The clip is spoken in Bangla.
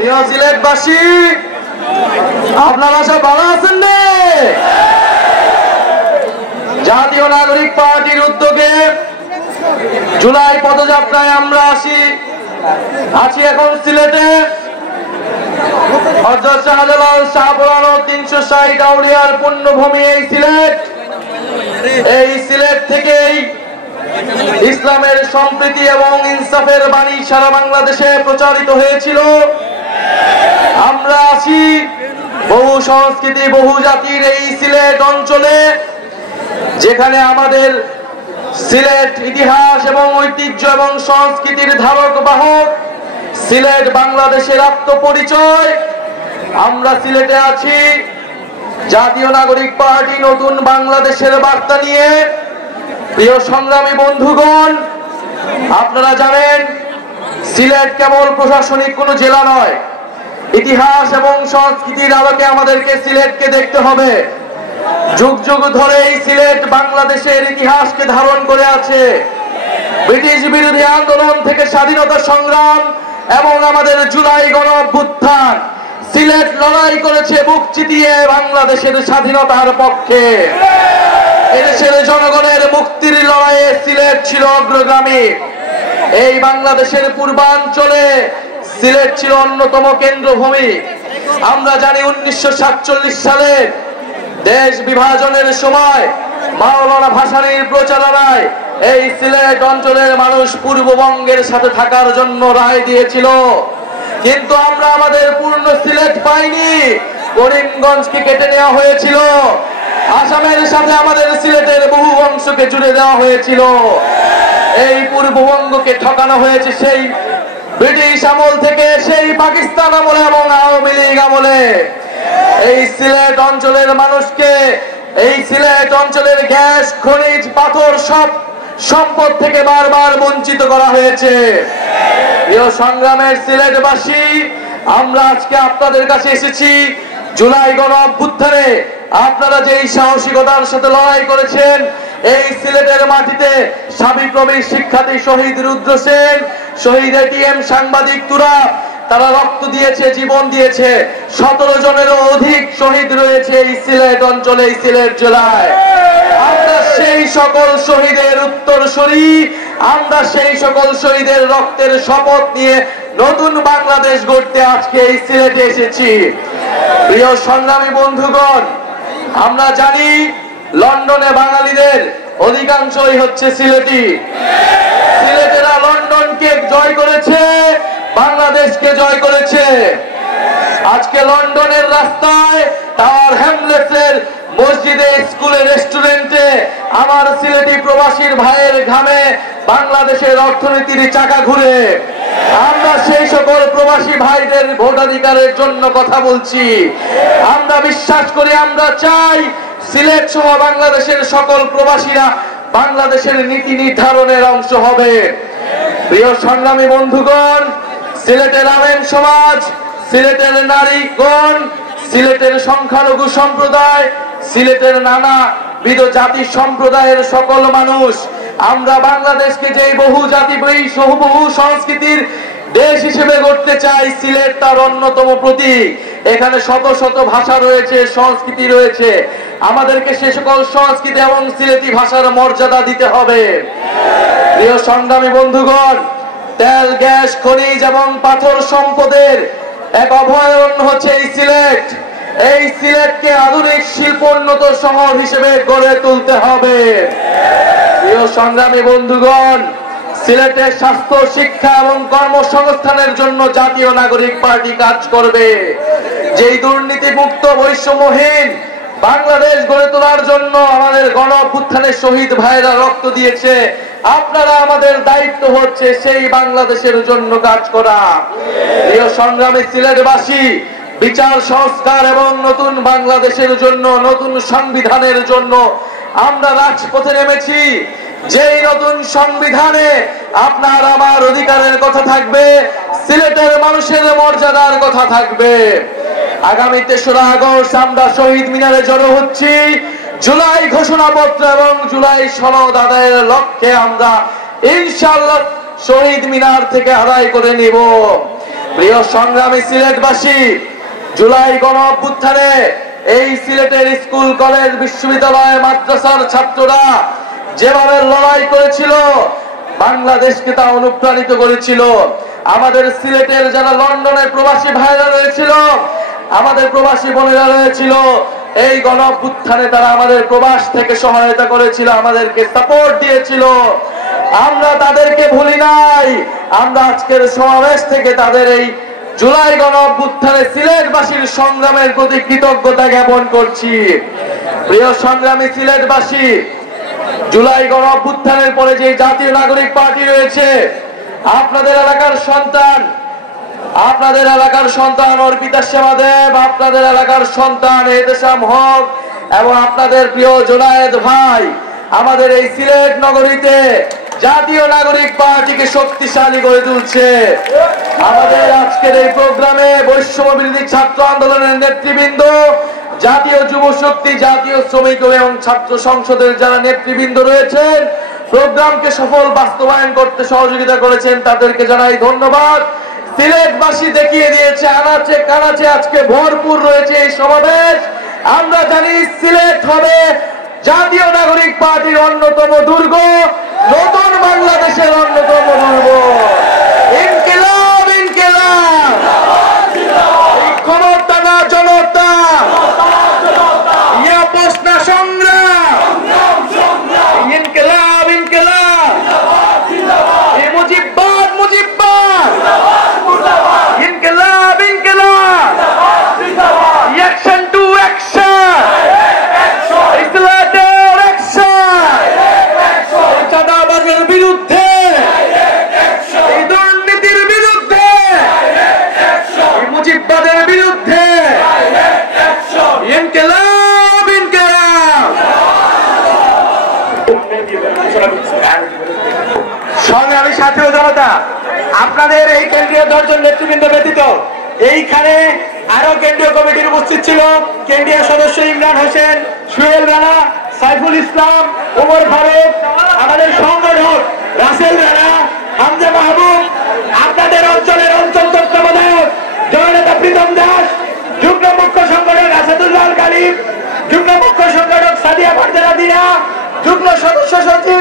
প্রিয় সিলেটবাসী, আপনারা সব ভালো আছেন না? জাতীয় নাগরিক পার্টির উদ্যোগে জুলাই পদযাত্রায় আমরা আছি এখন সিলেটে হযরত শাহজালাল শাহপুরানো 360 আউলিয়ার পুণ্যভূমি এই সিলেট থেকেই ইসলামের সম্প্রীতি এবং ইনসাফের বাণী সারা বাংলাদেশে প্রচারিত হয়েছিল। আমরা আছি বহু সংস্কৃতি বহু জাতির এই সিলেট অঞ্চলে, যেখানে আমাদের সিলেট ইতিহাস এবং ঐতিহ্য এবং সংস্কৃতির ধারক বাহক, সিলেট বাংলাদেশের আত্মপরিচয়। আমরা সিলেটে আছি জাতীয় নাগরিক পার্টি নতুন বাংলাদেশের বার্তা নিয়ে। প্রিয় সংগ্রামী বন্ধুগণ, আপনারা জানেন সিলেট কেবল প্রশাসনিক কোনো জেলা নয়। ইতিহাস এবং সংস্কৃতির আলোকে আমাদেরকে সিলেটকে দেখতে হবে। যুগ যুগ ধরে এই সিলেট বাংলাদেশের ইতিহাসকে ধারণ করে আছে। ব্রিটিশ বিরোধী আন্দোলন থেকে স্বাধীনতা সংগ্রাম এবং আমাদের জুলাই গণঅভ্যুত্থান, সিলেট লড়াই করেছে বুক চিতিয়ে বাংলাদেশের স্বাধীনতার পক্ষে। এদেশের জনগণের মুক্তির লড়াইয়ে সিলেট ছিল অগ্রগামী। এই বাংলাদেশের পূর্বাঞ্চলে সিলেট ছিল অন্যতম কেন্দ্রভূমি। আমরা জানি 1947 সালে দেশ বিভাজনের সময় মাওলানা ভাসানীর প্রচারণায় এই সিলেট অঞ্চলের মানুষ পূর্ববঙ্গের সাথে থাকার জন্য রায় দিয়েছিল, কিন্তু আমরা আমাদের পূর্ণ সিলেট পাইনি। করিমগঞ্জকে কেটে নেওয়া হয়েছিল, আসামের সাথে আমাদের সিলেটের বহু অংশকে জুড়ে দেওয়া হয়েছিল। এই পূর্ববঙ্গকে ঠকানো হয়েছে সেই ব্রিটিশ আমল থেকে, সেই পাকিস্তান আমলে এবং আওয়ামী লীগ আমলে। এই সিলেট অঞ্চলের মানুষকে, এই সিলেট অঞ্চলের গ্যাস খনিজ পাথর সব সম্পদ থেকে বারবার বঞ্চিত করা হয়েছে। প্রিয় সংগ্রামের সিলেটবাসী, আমরা আজকে আপনাদের কাছে এসেছি জুলাই গণঅভ্যুত্থানে আপনারা যে সাহসিকতার সাথে লড়াই করেছেন। এই সিলেটের মাটিতে সাবিপ্রবি শিক্ষার্থী শহীদ রুদ্র সেন, শহীদ এটিএম সাংবাদিক তুরাব, তারা রক্ত দিয়েছে, জীবন দিয়েছে। 17 জনেরও অধিক শহীদ রয়েছে এই সিলেট অঞ্চলে, এই সিলেট জেলায়। আমরা সেই সকল শহীদের উত্তরসূরি, আমরা সেই সকল শহীদের রক্তের শপথ নিয়ে নতুন বাংলাদেশ গড়তে আজকে এই সিলেটে এসেছি। প্রিয় সংগ্রামী বন্ধুগণ, আমরা জানি লন্ডনে বাঙালিদের অধিকাংশই হচ্ছে সিলেটি। সিলেটেরা লন্ডনকে জয় করেছে, বাংলাদেশকে জয় করেছে। আজকে লন্ডনের রাস্তায়, টাওয়ার হ্যামলেটসের মসজিদে, স্কুলে, রেস্টুরেন্টে আমার সিলেটি প্রবাসীর ভাইয়ের ঘামে বাংলাদেশের অর্থনীতির চাকা ঘুরে। আমরা সেই সকল প্রবাসী ভাইদের ভোটাধিকারের জন্য কথা বলছি। আমরা বিশ্বাস করি, আমরা চাই সিলেট সহ বাংলাদেশের সকল প্রবাসীরা বাংলাদেশের নীতি নির্ধারণের অংশ হবে। প্রিয় সংগ্রামী বন্ধুগণ, সিলেটের আলেম সমাজ, সিলেটের নারীগণ, সিলেটের সংখ্যালঘু সম্প্রদায়, সিলেটের নানাবিধ জাতি সম্প্রদায়ের সকল মানুষ, আমরা বাংলাদেশকে যে বহু জাতি বহু সংস্কৃতির দেশ হিসেবে গড়তে চাই। সিলেট তার অন্যতম প্রতীক। এখানে শত শত ভাষা রয়েছে, সংস্কৃতি রয়েছে। আমাদেরকে সে সকল সংস্কৃতি এবং সিলেটি ভাষার মর্যাদা দিতে হবে। প্রিয় সংগ্রামী বন্ধুগণ, তেল, গ্যাস, খনিজ এবং পাথর সম্পদের এক অভয়ারণ্য হচ্ছে এই সিলেট। এই সিলেটকে আধুনিক শিল্পোন্নত শহর হিসেবে গড়ে তুলতে হবে। প্রিয় সংগ্রামী বন্ধুগণ, সিলেটের স্বাস্থ্য, শিক্ষা এবং কর্মসংস্থানের জন্য জাতীয় নাগরিক পার্টি কাজ করবে। যেই দুর্নীতিমুক্ত বৈষম্যহীন বাংলাদেশ গড়ে তোলার জন্য আমাদের গণঅভ্যুত্থানের শহীদ ভাইরা রক্ত দিয়েছে, আপনারা আমাদের দায়িত্ব হচ্ছে সেই বাংলাদেশের জন্য কাজ করা। প্রিয় সংগ্রামী সিলেটবাসী, বিচার সংস্কার এবং নতুন বাংলাদেশের জন্য, নতুন সংবিধানের জন্য আমরা রাজপথে নেমেছি। যেই নতুন সংবিধানে আপনার আমার অধিকারের কথা থাকবে, সিলেটের মানুষের মর্যাদার কথা থাকবে। আগামী 3রা আগস্ট আমরা শহীদ মিনারে জড়ো হচ্ছি। জুলাই ঘোষণাপত্র এবং জুলাই সনদ আদায়ের লক্ষ্যে আমরা ইনশাআল্লাহ শহীদ মিনার থেকে আদায় করে নিব। প্রিয় সংগ্রামী সিলেটবাসী, জুলাই গণ অভ্যুত্থানে এই সিলেটের স্কুল কলেজ বিশ্ববিদ্যালয় মাদ্রাসার ছাত্ররা যেভাবে লড়াই করেছিল, বাংলাদেশকে তা অনুপ্রাণিত করেছিল। আমাদের সিলেটের যারা লন্ডনে প্রবাসী ভাইরা রয়েছিল, আমাদের প্রবাসী বোনেরা রয়েছিল, এই গণ অভ্যুত্থানে তারা আমাদের প্রবাস থেকে সহায়তা করেছিল, আমাদেরকে সাপোর্ট দিয়েছিল। আমরা তাদেরকে ভুলি নাই। আমরা আজকের সমাবেশ থেকে তাদের এই জুলাই গণ অভ্যুত্থানে সিলেটবাসীর সংগ্রামের প্রতি কৃতজ্ঞতা জ্ঞাপন করছি। প্রিয় সংগ্রামী সিলেটবাসী, জুলাই গণ অভ্যুত্থানের পরে যে জাতীয় নাগরিক পার্টি রয়েছে, আপনাদের এলাকার সন্তান অর্পিতা সেবা দেব, আপনাদের এলাকার সন্তান এহতেশাম হক এবং আপনাদের প্রিয় জুনায়েদ ভাই আমাদের এই সিলেট নগরীতে জাতীয় নাগরিক পার্টিকে শক্তিশালী করে তুলছে। আমাদের আজকের এই প্রোগ্রামে বৈষম্য বিরোধী ছাত্র আন্দোলনের নেতৃবৃন্দ, জাতীয় যুব শক্তি, জাতীয় শ্রমিক এবং ছাত্র সংসদের যারা নেতৃবৃন্দ রয়েছেন, প্রোগ্রামকে সফল বাস্তবায়ন করতে সহযোগিতা করেছেন, তাদেরকে জানাই ধন্যবাদ। সিলেটবাসী দেখিয়ে দিয়েছে, আনাচে কানাচে আজকে ভরপুর রয়েছে এই সমাবেশ। আমরা জানি সিলেট হবে জাতীয় নাগরিক পার্টির অন্যতম দুর্গ, নতুন বাংলাদেশের অন্যতম দুর্গ। ইনকিলাব ইনকিলাব, ক্ষমতা না জনতা, ইয়া প্রশ্ন সংগ্রাম, ইনকিলাব ইনকিলাব, মুজিববাদ মুজিববাদ, ইনকিলাব ইনকিলাব, অ্যাকশন টু অ্যাকশন, ইসলামের অ্যাকশন, চাঁদাবাজের বিরুদ্ধে, এই দুর্নীতির বিরুদ্ধে, মুজিববাদের বিরুদ্ধে, ইনকিলাব ইনকিলাব। সংগ্রামী সাথী ও জনতা, আপনাদের এই কেন্দ্রীয় দর্শন নেতৃবৃন্দ ব্যতীত এইখানে আরো কেন্দ্রীয় কমিটির উপস্থিত ছিল কেন্দ্রীয় সদস্য ইমরান হোসেন, সুহেল রানা, সাইফুল ইসলাম, ওমর ফারুক, আমাদের সংগঠক রাসেল রানা, হামজা মাহবুব, আপনাদের অঞ্চলের অঞ্চল তত্ত্বাবধায়ক জননেতা প্রীতম দাস, যুগ্ম মুখ্য সংগঠক আসাদুল্লাহ কালিম, যুগ্ম মুখ্য সংগঠক সাদিয়া ফারজানা দিনা, যুগ্ম সদস্য সচিব